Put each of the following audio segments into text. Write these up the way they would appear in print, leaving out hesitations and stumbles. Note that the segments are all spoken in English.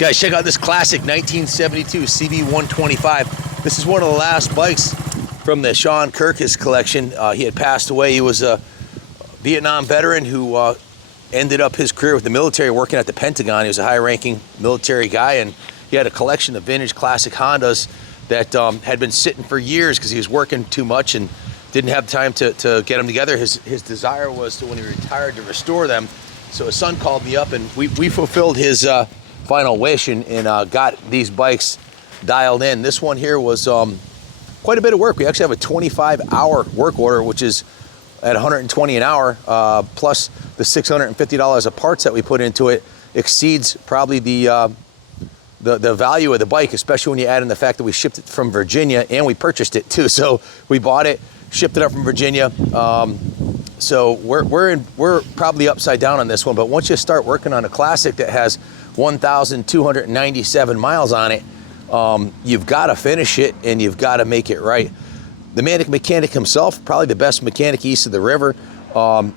Guys, check out this classic 1972 CB125. This is one of the last bikes from the Sean Kirkus collection. He had passed away. He was a Vietnam veteran who ended up his career with the military working at the Pentagon. He was a high-ranking military guy, and he had a collection of vintage classic Hondas that had been sitting for years because he was working too much and didn't have time to get them together. His desire was to, when he retired, to restore them. So his son called me up, and we fulfilled his final wish and got these bikes dialed in. This one here was quite a bit of work. We actually have a 25-hour work order, which is at $120 an hour, plus the $650 of parts that we put into it exceeds probably the value of the bike, especially when you add in the fact that we shipped it from Virginia and we purchased it too. So we bought it, shipped it up from Virginia. So we're probably upside down on this one, but once you start working on a classic that has 1,297 miles on it, you've got to finish it and you've got to make it right. The mechanic himself, probably the best mechanic east of the river,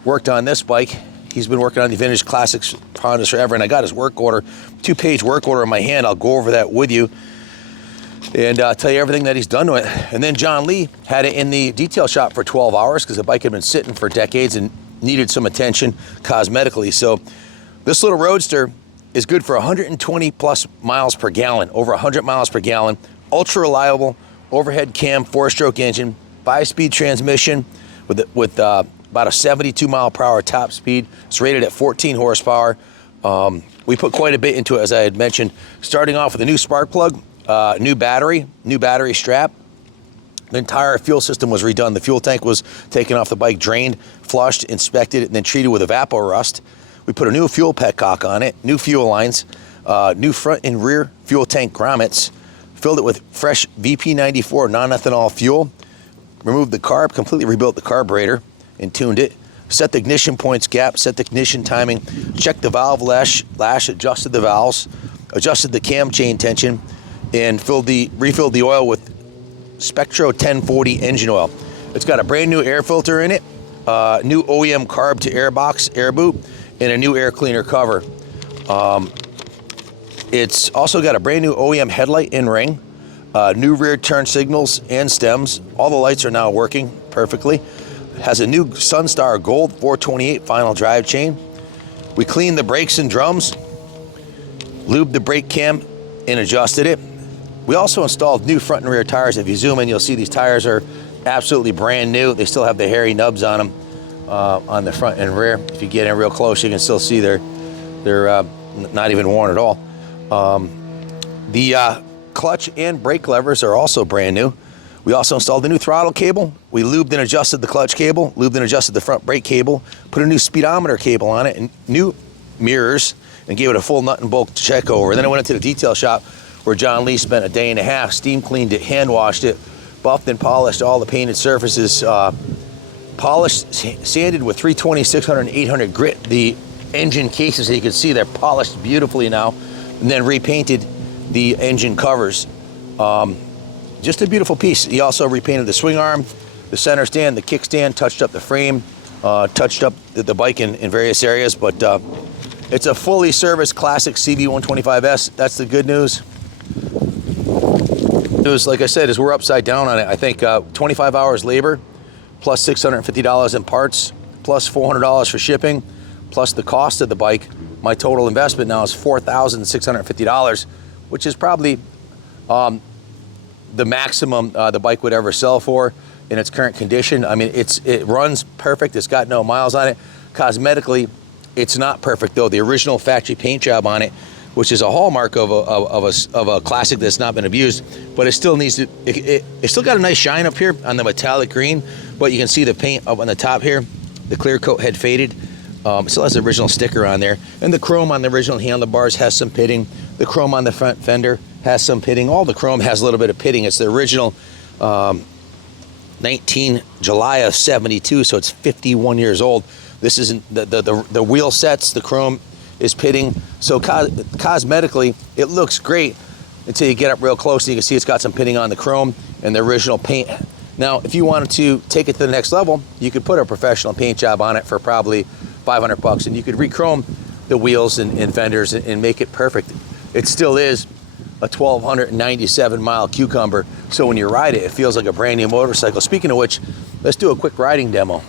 worked on this bike. He's been working on the vintage classics Hondas forever, and I got his work order, 2-page work order in my hand. I'll go over that with you and tell you everything that he's done to it. And then John Lee had it in the detail shop for 12 hours because the bike had been sitting for decades and needed some attention cosmetically. So this little roadster is good for 120 plus miles per gallon, over 100 miles per gallon, ultra reliable, overhead cam, 4-stroke engine, 5-speed transmission with about a 72 mile per hour top speed. It's rated at 14 horsepower. We put quite a bit into it, as I had mentioned, starting off with a new spark plug, new battery strap. The entire fuel system was redone. The fuel tank was taken off the bike, drained, flushed, inspected, and then treated with evapo-rust. We put a new fuel petcock on it, new fuel lines, new front and rear fuel tank grommets, filled it with fresh VP94 non-ethanol fuel, removed the carb, completely rebuilt the carburetor and tuned it, set the ignition points gap, set the ignition timing, checked the valve lash, adjusted the valves, adjusted the cam chain tension, and refilled the oil with Spectro 1040 engine oil. It's got a brand new air filter in it, new OEM carb to air box, air boot, and a new air cleaner cover. It's also got a brand new OEM headlight and ring, new rear turn signals and stems. All the lights are now working perfectly. Has a new Sunstar Gold 428 final drive chain. We cleaned the brakes and drums, lubed the brake cam, and adjusted it. We also installed new front and rear tires. If you zoom in, you'll see these tires are absolutely brand new. They still have the hairy nubs on them on the front and rear. If you get in real close, you can still see they're not even worn at all. The clutch and brake levers are also brand new. We also installed a new throttle cable. We lubed and adjusted the clutch cable, lubed and adjusted the front brake cable, put a new speedometer cable on it, and new mirrors, and gave it a full nut and bolt check over. Then I went into the detail shop where John Lee spent a day and a half, steam cleaned it, hand washed it, buffed and polished all the painted surfaces, polished, sanded with 320, 600, and 800 grit the engine cases, so you can see they're polished beautifully now, and then repainted the engine covers. Just a beautiful piece. He also repainted the swing arm, the center stand, the kickstand, touched up the frame, touched up the bike in various areas, but it's a fully serviced classic CB125S. That's the good news. News, like I said, is we're upside down on it. I think 25 hours labor, plus $650 in parts, plus $400 for shipping, plus the cost of the bike. My total investment now is $4,650, which is probably the maximum the bike would ever sell for in its current condition. I mean, it runs perfect. It's got no miles on it. Cosmetically, it's not perfect though. The original factory paint job on it, which is a hallmark of a classic that's not been abused, but it still needs to. It still got a nice shine up here on the metallic green, but you can see the paint up on the top here. The clear coat had faded. It still has the original sticker on there, and the chrome on the original handlebars has some pitting. The chrome on the front fender has some pitting. All the chrome has a little bit of pitting. It's the original 19 July of 72, so it's 51 years old. This isn't the wheel sets, the chrome is pitting. So cosmetically, it looks great until you get up real close and you can see it's got some pitting on the chrome and the original paint. Now, if you wanted to take it to the next level, you could put a professional paint job on it for probably $500 and you could re-chrome the wheels and fenders and make it perfect. it still is a 1,297 mile cucumber. So when you ride it, it feels like a brand new motorcycle. Speaking of which, let's do a quick riding demo.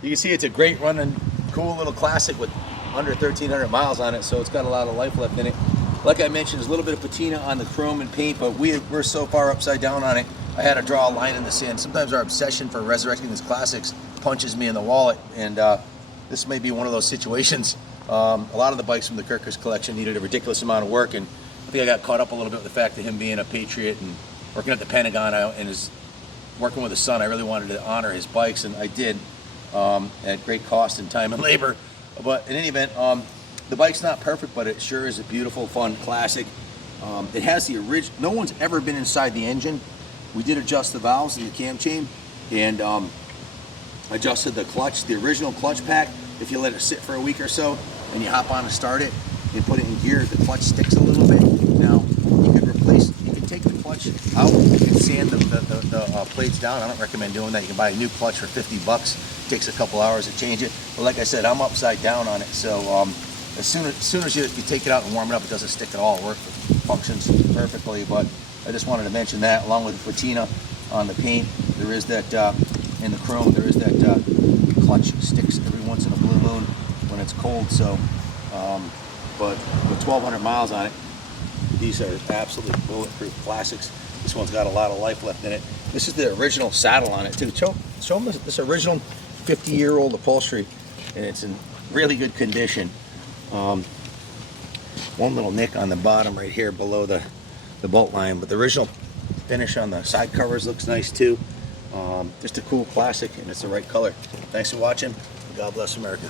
You can see it's a great running, cool little classic with under 1,300 miles on it, so it's got a lot of life left in it. Like I mentioned, there's a little bit of patina on the chrome and paint, but we're so far upside down on it, I had to draw a line in the sand. Sometimes our obsession for resurrecting these classics punches me in the wallet, and this may be one of those situations. A lot of the bikes from the Kirkus collection needed a ridiculous amount of work, and I think I got caught up a little bit with the fact that him being a patriot and working at the Pentagon and his working with his son, I really wanted to honor his bikes, and I did. At great cost and time and labor, but in any event, the bike's not perfect, but it sure is a beautiful, fun classic. It has the original. No one's ever been inside the engine. We did adjust the valves in the cam chain and adjusted the clutch, the original clutch pack. If you let it sit for a week or so and you hop on and start it and put it in gear, the clutch sticks a little bit. Now you can take the clutch out, you can sand the plates down. I don't recommend doing that. You can buy a new clutch for 50 bucks. It takes a couple hours to change it. But like I said, I'm upside down on it. So as soon as you take it out and warm it up, it doesn't stick at all. It functions perfectly. But I just wanted to mention that, along with the patina on the paint. There is that, in the chrome, there is that clutch sticks every once in a blue moon when it's cold. So, but with 1,200 miles on it, these are absolutely bulletproof classics. This one's got a lot of life left in it. This is the original saddle on it too. Show them this original 50-year-old upholstery, and it's in really good condition. One little nick on the bottom right here below the bolt line, but the original finish on the side covers looks nice too. Just a cool classic, and it's the right color. Thanks for watching. God bless America.